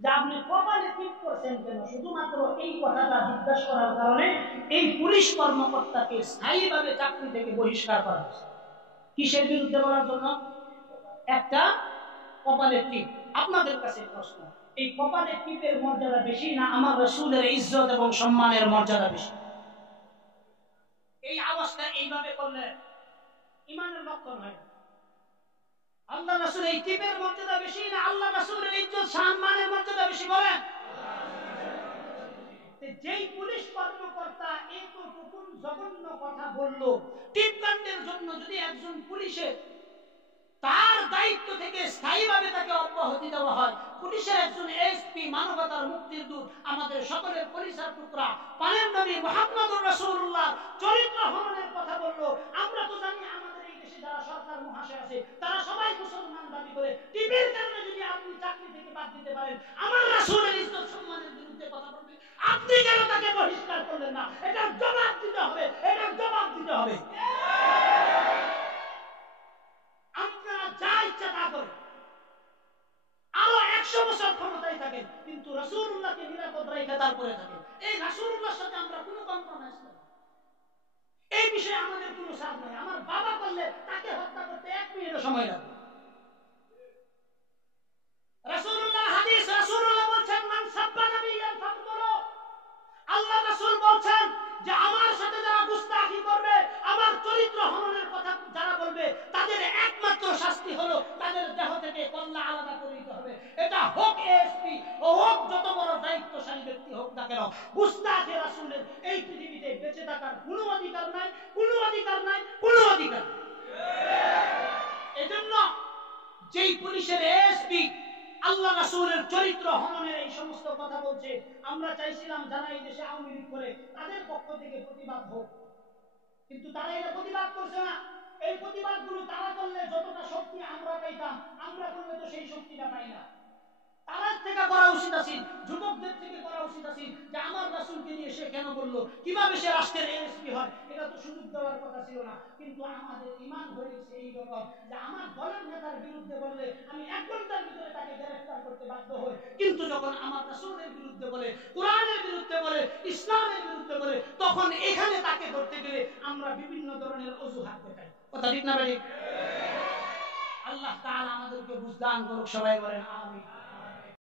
যে আপনি কপালে টিপ করছেন কেন, শুধুমাত্র এই কথাটা জিজ্ঞাসা করার কারণে এই পুলিশ কর্মকর্তাকে স্থায়ীভাবে চাকরি থেকে বহিষ্কার করা হয়েছে। কিসের বিরুদ্ধে বলার জন্য? একটা কপালের টিপ। আপনাদের কাছে প্রশ্ন, এই কপালের টিপের মর্যাদা বেশি না আমার রাসূলের ইজ্জত এবং সম্মানের মর্যাদা বেশি? এই আওয়াজটা এইভাবে করলে ইমানের লক্ষণ হয় না। আল্লাহ রাসূল এই টিপের মর্যাদা বেশি না আল্লাহ রাসূলের ইজ্জত সম্মানের মর্যাদা বেশি? বলেন। যেই পুলিশ কর্মকর্তা এতটুকু জঘন্য কথা বলল, টিপকাণ্ডের জন্য যদি একজন পুলিশের তার দায়িত্ব থেকে স্থায়ীভাবে তাকে অব্যাহতি দেওয়া হয়, পুলিশের একজন এসপি, মানবতার মুক্তির দূত, আমাদের সকলের পরিচয় টুকরা পানের নবী মুহাম্মদুর রাসূলুল্লাহ চরিত্র হননের কথা বলল, আমরা তো জানি আমাদের এই দেশে যারা সরকার মহাশয় আছে তারা সবাই মুসলমান দাবি করে, টিভির কারণে যদি আপনি চাকরি থেকে বাদ দিতে পারেন, আমার রাসূলের ইজ্জত সম্মানের বিরুদ্ধে কথা বলবে, আপনি কেন তাকে বহিষ্কার করলেন না? এটার জবাব দিতে হবে, এটার জবাব দিতে হবে। আরো 100 বছর ক্ষমতায় থাকেন, কিন্তু রাসূলুল্লাহকে নিরাপদ রেখে তারপরে থাকেন। এই রাসূলুল্লাহর সাথে আমরা কোনো কম্প্রোমাইজ করি না। এই বিষয়ে আমাদের কোনো সাথ নাই। আমার বাবা করলে তাকে হত্যা করতে 1 মিনিটও সময় লাগবে। রাসূলুল্লাহ হাদিস, রাসূলুল্লাহ বলেন মান সাব্বা নাবিয়ান ফাকতুলু। আল্লাহ রাসূল বলেন যে আমার সাথে যারা গুস্তাখি করবে, আমার চরিত্র হননের কথা যারা বলবে, তাদের একমাত্র শাস্তি হলো তাদের দেহ থেকে কল্লা আলাদা করে দিতে হবে। এটা হোক এসপি ও হোক যত বড় দায়িত্বশালী ব্যক্তি হোক না কেন, গুস্তাখে রাসূলের এই পৃথিবীতে বেঁচে থাকার কোনো অধিকার নাই, কোনো অধিকার নাই, কোনো অধিকার নাই। এজন্য যেই পুলিশের এসপি আল্লাহ রাসূলের চরিত্র হননের এই সমস্ত কথা বলছে, আমরা চাইছিলাম যারা এই দেশে আওয়ামী লীগ করে তাদের পক্ষ থেকে প্রতিবাদ হোক, কিন্তু তারা এটা প্রতিবাদ করছে না। এই প্রতিবাদগুলো তারা করলে যতটা শক্তি আমরা পাইতাম, আমরা করলে তো সেই শক্তিটা পাই না। তাদের থেকে করা উচিত আছে, যুবকদের থেকে করা উচিত আছে যে আমার রাসূলকে নিয়ে সে কেন বললো, কিভাবে সে রাষ্ট্রের এসপি হয়, এটা তো সুযোগ দেওয়ার কথা ছিল না। কিন্তু আমাদের ঈমান হয়েছে এই রকম যে আমার দলের নেতার বিরুদ্ধে বললে আমি 1 ঘন্টার ভিতরে তাকে গ্রেফতার করতে বাধ্য হই, কিন্তু যখন আমার রাসূলের বিরুদ্ধে বলে, কোরআনের বিরুদ্ধে বলে, ইসলামের বিরুদ্ধে বলে, তখন এখানে তাকে ধরতে গেলে আমরা বিভিন্ন ধরনের অজুহাত দেখাই। কথা ঠিক না ভাই? আল্লাহ তাআলা আমাদেরকে বুঝদান করুক, সবাই বলেন আমিন।